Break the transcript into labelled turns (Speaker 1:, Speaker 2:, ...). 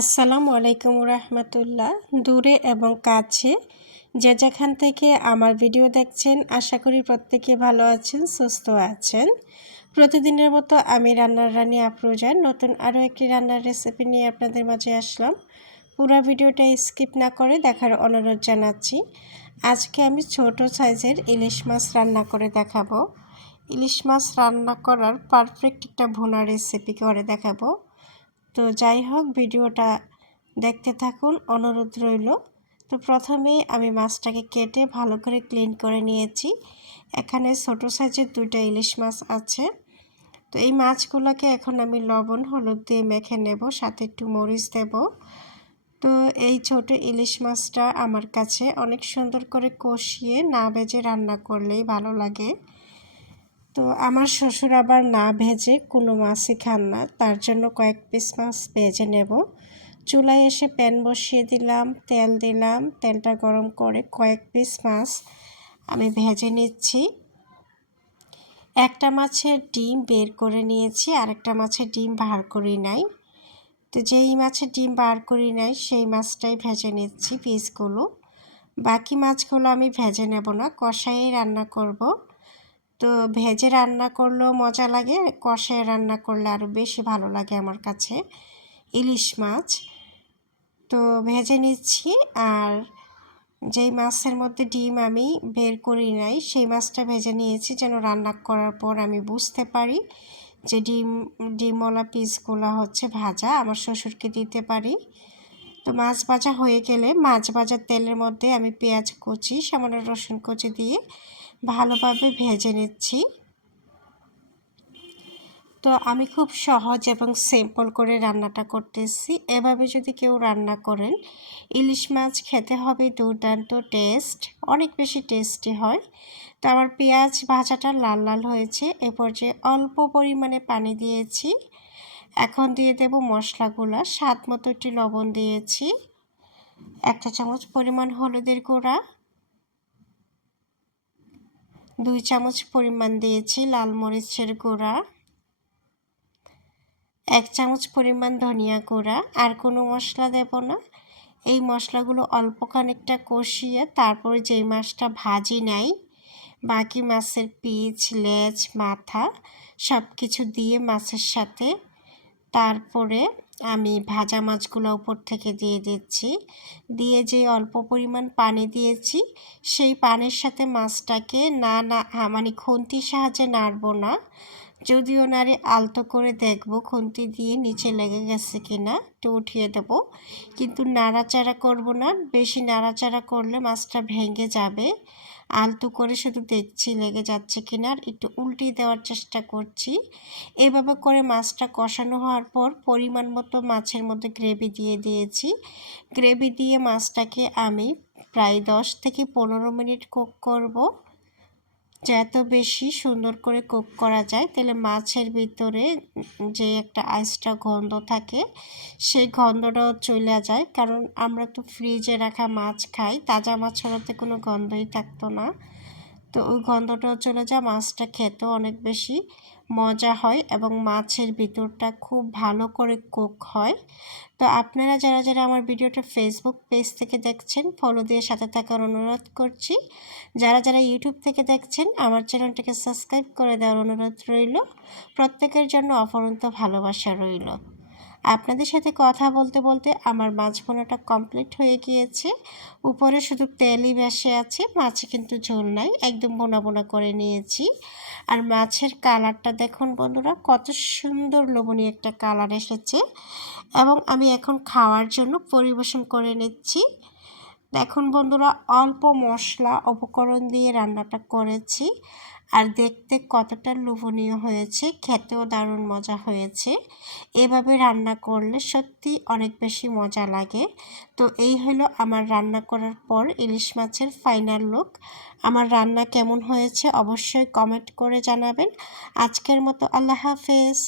Speaker 1: আসসালামু আলাইকুম রহমতুল্লাহ। দূরে এবং কাছে যে যেখান থেকে আমার ভিডিও দেখছেন, আশা করি প্রত্যেকে ভালো আছেন, সুস্থ আছেন। প্রতিদিনের মতো আমি রান্নার রানি আফরোজান নতুন আরও একটি রান্নার রেসিপি নিয়ে আপনাদের মাঝে আসলাম। পুরো ভিডিওটা স্কিপ না করে দেখার অনুরোধ জানাচ্ছি। আজকে আমি ছোট সাইজের ইলিশ মাছ রান্না করে দেখাবো। ইলিশ মাছ রান্না করার পারফেক্ট একটা ভুনা রেসিপি করে দেখাবো। তো যাই হোক, ভিডিওটা দেখতে থাকুন, অনুরোধ রইল। তো প্রথমে আমি মাছটাকে কেটে ভালো করে ক্লিন করে নিয়েছি। এখানে ছোটো সাইজের দুইটা ইলিশ মাছ আছে। তো এই মাছগুলোকে এখন আমি লবণ, হলুদ দিয়ে মেখে নেব, সাথে একটু মরিচ দেব। তো এই ছোট ইলিশ মাছটা আমার কাছে অনেক সুন্দর করে কষিয়ে না বেজে রান্না করলেই ভালো লাগে। তো আমার শ্বশুর আবার না ভেজে কোনো মাছই খান না, তার জন্য কয়েক পিস মাছ ভেজে নেব। চুলায় এসে প্যান বসিয়ে দিলাম, তেল দিলাম, তেলটা গরম করে কয়েক পিস মাছ আমি ভেজে নিচ্ছি। একটা মাছের ডিম বের করে নিয়েছি, আর একটা মাছের ডিম বার করি নাই। তো যেই মাছের ডিম বার করি নাই, সেই মাছটাই ভেজে নিচ্ছি পিসগুলো বাকি মাছগুলো আমি ভেজে নেব না কষাই রান্না করব। তো ভেজে রান্না করলেও মজা লাগে, কষায় রান্না করলে আরও বেশি ভালো লাগে আমার কাছে। ইলিশ মাছ। তো ভেজে নিচ্ছি আর যেই মাছের মধ্যে ডিম আমি বের করি নাই, সেই মাছটা ভেজে নিয়েছি যেন রান্না করার পর আমি বুঝতে পারি যে ডিম, ডিমওয়ালা পিসগুলো হচ্ছে ভাজা, আমার শ্বশুরকে দিতে পারি। তো মাছ ভাজা হয়ে গেলে মাছ ভাজার তেলের মধ্যে আমি পেঁয়াজ কুচি, সামান্য রসুন কুচি দিয়ে ভালোভাবে ভেজে নিচ্ছি। তো আমি খুব সহজ এবং সিম্পল করে রান্নাটা করতেছি। এভাবে যদি কেউ রান্না করেন, ইলিশ মাছ খেতে হবে, দুর্দান্ত টেস্ট, অনেক বেশি টেস্টি হয়। তো আমার পেঁয়াজ ভাজাটা লাল লাল হয়েছে, এ পর্যায়ে অল্প পরিমাণে পানি দিয়েছি। এখন দিয়ে দেব মশলাগুলো, স্বাদ মতো একটি লবণ দিয়েছি। একটা চামচ পরিমাণ হলুদের গুঁড়া দুই চামচ পরিমাণ দিয়েছি লাল মরিচের গুঁড়া, এক চামচ পরিমাণ ধনিয়া গুঁড়া, আর কোনো মশলা দেব না। এই মশলাগুলো অল্প খানিকটা কষিয়ে তারপরে যেই মাছটা ভাজি নেয় বাকি মাছের পিচ, লেজ, মাথা সব কিছু দিয়ে মাছের সাথে তারপরে আমি ভাজা মাছগুলো উপর থেকে দিয়ে দিচ্ছি। দিয়ে যে অল্প পরিমাণ পানি দিয়েছি, সেই পানির সাথে মাছটাকে না না মানে খুন্তির সাহায্যে নাড়ব না। যদিও নাড়ে আলতো করে দেখব, খুন্তি দিয়ে নিচে লেগে গেছে কিনা, একটু উঠিয়ে দেবো। কিন্তু নাড়াচাড়া করব না, বেশি নাড়াচাড়া করলে মাছটা ভেঙে যাবে। আলতু করে শুধু দেখছি লেগে যাচ্ছে কিনা, আর একটু উল্টিয়ে দেওয়ার চেষ্টা করছি। এভাবে করে মাছটা কষানো হওয়ার পর পরিমাণ মতো মাছের মধ্যে গ্রেভি দিয়ে দিয়েছি। গ্রেভি দিয়ে মাছটাকে আমি প্রায় দশ থেকে পনেরো মিনিট কুক করব। যত বেশি সুন্দর করে কুক করা যায়, তাহলে মাছের ভিতরে যে একটা আইসটা গন্ধ থাকে, সেই গন্ধটাও চলে যায়। কারণ আমরা তো ফ্রিজে রাখা মাছ খাই, তাজা মাছ ছাড়াতে কোনো গন্ধই থাকতো না। তো ওই গন্ধটাও চলে যায় মাছটা খেতেও অনেক বেশি মজা হয় এবং মাছের ভিতরটা খুব ভালো করে কুক হয়। তো আপনারা যারা যারা আমার ভিডিওটা ফেসবুক পেজ থেকে দেখছেন ফলো দিয়ে সাথে থাকার অনুরোধ করছি। যারা যারা ইউটিউব থেকে দেখছেন, আমার চ্যানেলটাকে সাবস্ক্রাইব করে দেওয়ার অনুরোধ রইল। প্রত্যেকের জন্য অফরন্ত ভালোবাসা রইল। আপনাদের সাথে কথা বলতে বলতে আমার মাছ বোনাটা কমপ্লিট হয়ে গিয়েছে। উপরে শুধু তেলই ভেসে আছে, মাছে কিন্তু ঝোল নাই, একদম বোনা বোনা করে নিয়েছি। আর মাছের কালারটা দেখুন বন্ধুরা, কত সুন্দর লোভনীয় একটা কালার এসেছে। এবং আমি এখন খাওয়ার জন্য পরিবেশন করে নিচ্ছি। দেখুন বন্ধুরা, অল্প মশলা, উপকরণ দিয়ে রান্নাটা করেছি। আর দেখতে কতটা লোভনীয় হয়েছে, খেতেও দারুণ মজা হয়েছে। এভাবে রান্না করলে সত্যি অনেক বেশি মজা লাগে। তো এই হলো আমার রান্না করার পর ইলিশ মাছের ফাইনাল লুক আমার রান্না কেমন হয়েছে অবশ্যই কমেন্ট করে জানাবেন। আজকের মতো আল্লাহ হাফেজ।